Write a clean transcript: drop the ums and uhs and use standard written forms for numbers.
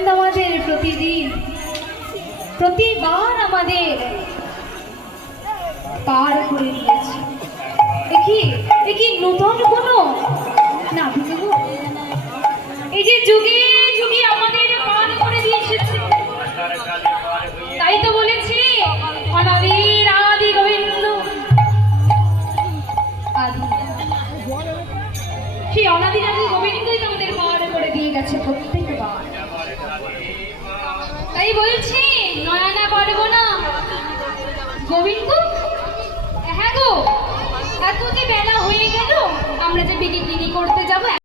গোবিন্দ আমাদের প্রতিদিন প্রতিবার আমাদের পার করে দিয়েছে। একি নূতন কোনো না বিন্দু, এই যে যুগে যুগে আমাদের পার করে দিয়ে এসেছে। তাই তো বলেছি অনাদির আদি গোবিন্দ, আদি সেই অনাদির আদি গোবিন্দই তো আমাদের পার করে দিয়ে গেছে প্রত্যেকবার। তাই বলছি নয়না পারবো না গোবিন্দ। হ্যাঁ গো, এত যে বেলা হয়ে গেল, আমরা যে বিক্রি করতে যাবো।